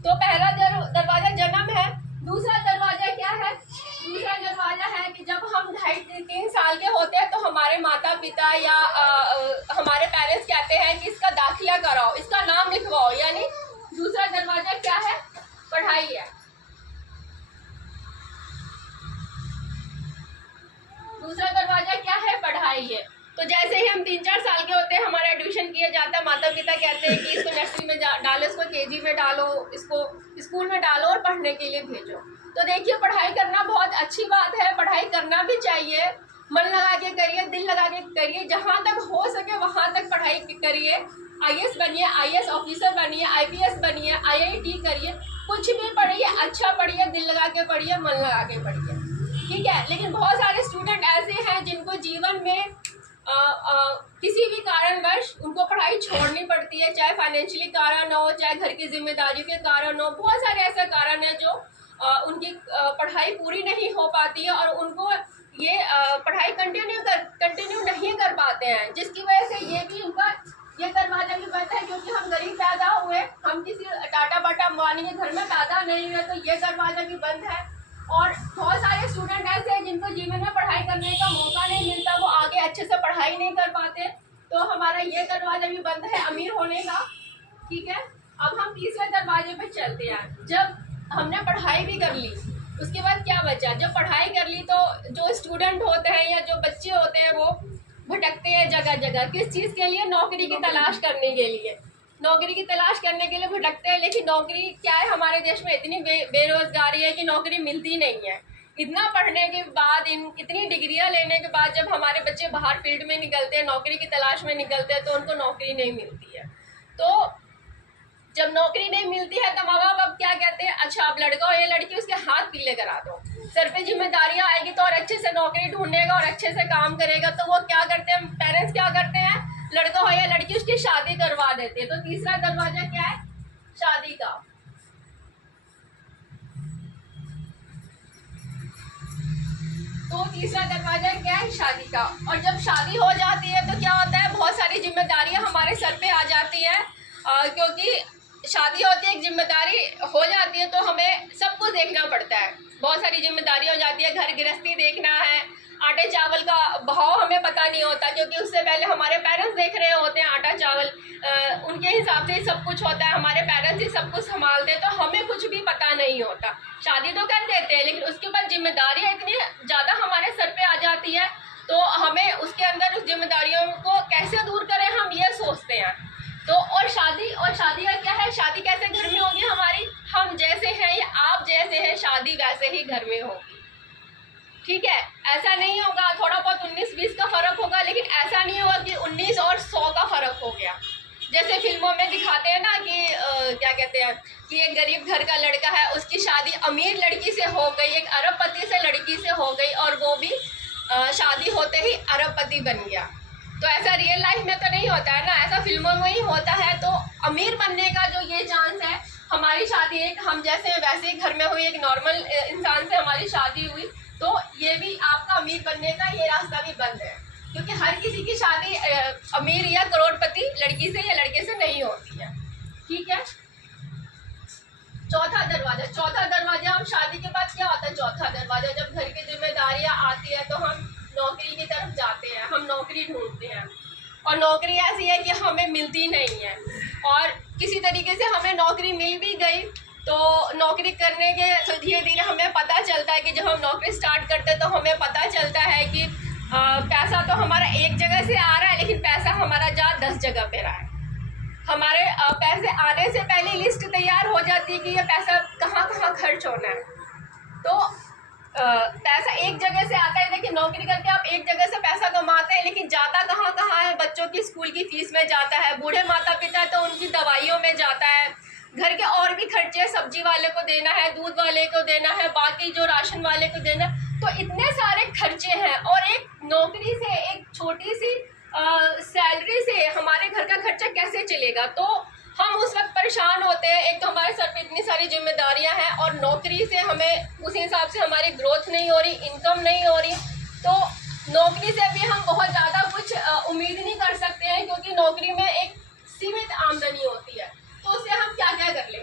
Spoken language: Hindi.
तो पहला दरवाजा जन्म है। दूसरा दरवाजा क्या है? दूसरा दरवाजा है कि जब हम 2.5-3 साल के होते हैं तो हमारे माता पिता या हमारे पेरेंट्स कहते हैं कि इसका दाखिला कराओ, इसका नाम लिखवाओ, यानी दूसरा दरवाजा क्या है? पढ़ाई है। दूसरा दरवाजा क्या है? पढ़ाई है। तो जैसे ही हम 3-4 साल के होते हैं हमारा एडमिशन किया जाता है, माता पिता कहते हैं कि इसको नर्सरी में डालो, इसको केजी में डालो, इसको स्कूल में डालो और पढ़ने के लिए भेजो। तो देखिए, पढ़ाई करना बहुत अच्छी बात है, पढ़ाई करना भी चाहिए, मन लगा के करिए, दिल लगा के करिए, जहाँ तक हो सके वहाँ तक पढ़ाई करिए। IAS बनिए, IAS ऑफिसर बनिए, IPS बनिए, IIT करिए, कुछ भी पढ़िए, अच्छा पढ़िए, दिल लगा के पढ़िए, मन लगा के पढ़िए, ठीक है। लेकिन बहुत सारे स्टूडेंट ऐसे हैं जिनको जीवन में किसी भी कारणवश उनको पढ़ाई छोड़नी पड़ती है, चाहे फाइनेंशियली कारण हो, चाहे घर की जिम्मेदारियों के कारण हो। बहुत सारे ऐसे कारण है जो उनकी पढ़ाई पूरी नहीं हो पाती है और उनको ये पढ़ाई कंटिन्यू नहीं कर पाते हैं, जिसकी वजह से ये भी उनका ये दरवाजा भी बंद है, क्योंकि हम गरीब पैदा हुए, हम किसी टाटा बाटा अंबानी के घर में पैदा नहीं है, तो ये दरवाजा भी बंद है। और बहुत सारे स्टूडेंट ऐसे हैं जिनको जीवन में पढ़ाई करने का मौका नहीं मिलता, वो आगे अच्छे से पढ़ाई नहीं कर पाते, तो हमारा ये दरवाजा भी बंद है अमीर होने का, ठीक है। अब हम तीसरे दरवाजे पे चलते हैं। जब हमने पढ़ाई भी कर ली, उसके बाद क्या बचा? जब पढ़ाई कर ली तो जो स्टूडेंट होते हैं या जो बच्चे होते हैं वो भटकते हैं जगह जगह, किस चीज़ के लिए? नौकरी की तलाश करने के लिए, नौकरी की तलाश करने के लिए भटकते हैं। लेकिन नौकरी क्या है, हमारे देश में इतनी बेरोजगारी है कि नौकरी मिलती नहीं है। इतना पढ़ने के बाद, इतनी डिग्रियां लेने के बाद जब हमारे बच्चे बाहर फील्ड में निकलते हैं, नौकरी की तलाश में निकलते हैं, तो उनको नौकरी नहीं मिलती है। तो जब नौकरी नहीं मिलती है तो माँ बाप अब क्या कहते हैं? अच्छा, अब लड़का हो या लड़की, उसके हाथ पीले करा दो, सर पे जिम्मेदारियां आएगी तो और अच्छे से नौकरी ढूंढेगा और अच्छे से काम करेगा। तो वो क्या करते हैं, पेरेंट्स क्या करते हैं? लड़का हो या लड़की, उसकी शादी करवा देते हैं। तो तीसरा दरवाजा क्या है? शादी का। तो तीसरा दरवाजा क्या है? शादी का। और जब शादी हो जाती है तो क्या होता है? बहुत सारी जिम्मेदारियां हमारे सर पे आ जाती है, क्योंकि शादी होती है, एक जिम्मेदारी हो जाती है, तो हमें सब कुछ देखना पड़ता है। बहुत सारी जिम्मेदारी हो जाती है, घर गृहस्थी देखना है, आटे चावल का भाव हमें पता नहीं होता, क्योंकि उससे पहले हमारे पेरेंट्स देख रहे होते हैं आटा चावल, उनके हिसाब से ही सब कुछ होता है, हमारे पेरेंट्स ही सब कुछ संभालते हैं, तो हमें कुछ भी पता नहीं होता। शादी तो कर देते हैं, लेकिन उसके बाद जिम्मेदारियाँ इतनी ज़्यादा हमारे सर पे आ जाती है, तो हमें उसके अंदर उस जिम्मेदारियों को कैसे दूर करें, हम ये सोचते हैं। तो और शादी का क्या है? शादी कैसे घर में होगी हमारी? हम जैसे हैं या आप जैसे हैं, शादी वैसे ही घर में होगी, ठीक है। ऐसा नहीं होगा, थोड़ा बहुत 19-20 का फर्क होगा, लेकिन ऐसा नहीं होगा कि 19 और 100 का फर्क हो गया। जैसे फिल्मों में दिखाते हैं ना कि क्या कहते हैं कि एक गरीब घर का लड़का है, उसकी शादी अमीर लड़की से हो गई, एक अरबपति से लड़की से हो गई, और वो भी शादी होते ही अरबपति बन गया। तो ऐसा रियल लाइफ में तो नहीं होता है ना, ऐसा फिल्मों में ही होता है। तो अमीर बनने का जो ये चांस है, हमारी शादी एक हम जैसे वैसे ही घर में हुई, एक नॉर्मल इंसान से हमारी शादी हुई, तो ये भी आपका अमीर बनने का ये रास्ता भी बंद है, क्योंकि हर किसी की शादी अमीर या करोड़पति लड़की से या लड़के से नहीं होती है, ठीक है। चौथा दरवाजा हम शादी के बाद क्या होता है? चौथा दरवाजा, जब घर की जिम्मेदारियां आती है तो हम नौकरी की तरफ जाते हैं, हम नौकरी ढूंढते हैं, और नौकरी ऐसी है कि हमें मिलती नहीं है, और किसी तरीके से हमें नौकरी मिल भी गई तो नौकरी करने के धीरे धीरे हमें पता चलता है कि जब हम नौकरी स्टार्ट करते हैं तो हमें पता चलता है कि पैसा तो हमारा एक जगह से आ रहा है, लेकिन पैसा हमारा जा 10 जगह पे रहा है। हमारे पैसे आने से पहले लिस्ट तैयार हो जाती है कि ये पैसा कहाँ कहाँ खर्च होना है। तो पैसा एक जगह से आता है, लेकिन नौकरी करके आप एक जगह से पैसा कमाते हैं, लेकिन जाता कहाँ कहाँ है? बच्चों की स्कूल की फीस में जाता है, बूढ़े माता पिता तो उनकी दवाइयों में जाता है, घर के और भी खर्चे, सब्जी वाले को देना है, दूध वाले को देना है, बाकी जो राशन वाले को देना, तो इतने सारे खर्चे हैं। और एक नौकरी से, एक छोटी सी सैलरी से हमारे घर का खर्चा कैसे चलेगा? तो हम उस वक्त परेशान होते हैं। एक तो हमारे सर पे इतनी सारी जिम्मेदारियां हैं, और नौकरी से हमें उस हिसाब से हमारी ग्रोथ नहीं हो रही, इनकम नहीं हो रही, तो नौकरी से भी हम बहुत ज़्यादा कुछ उम्मीद नहीं कर सकते हैं, क्योंकि नौकरी में एक सीमित आमदनी होती है। तो उससे हम क्या क्या कर लेंगे?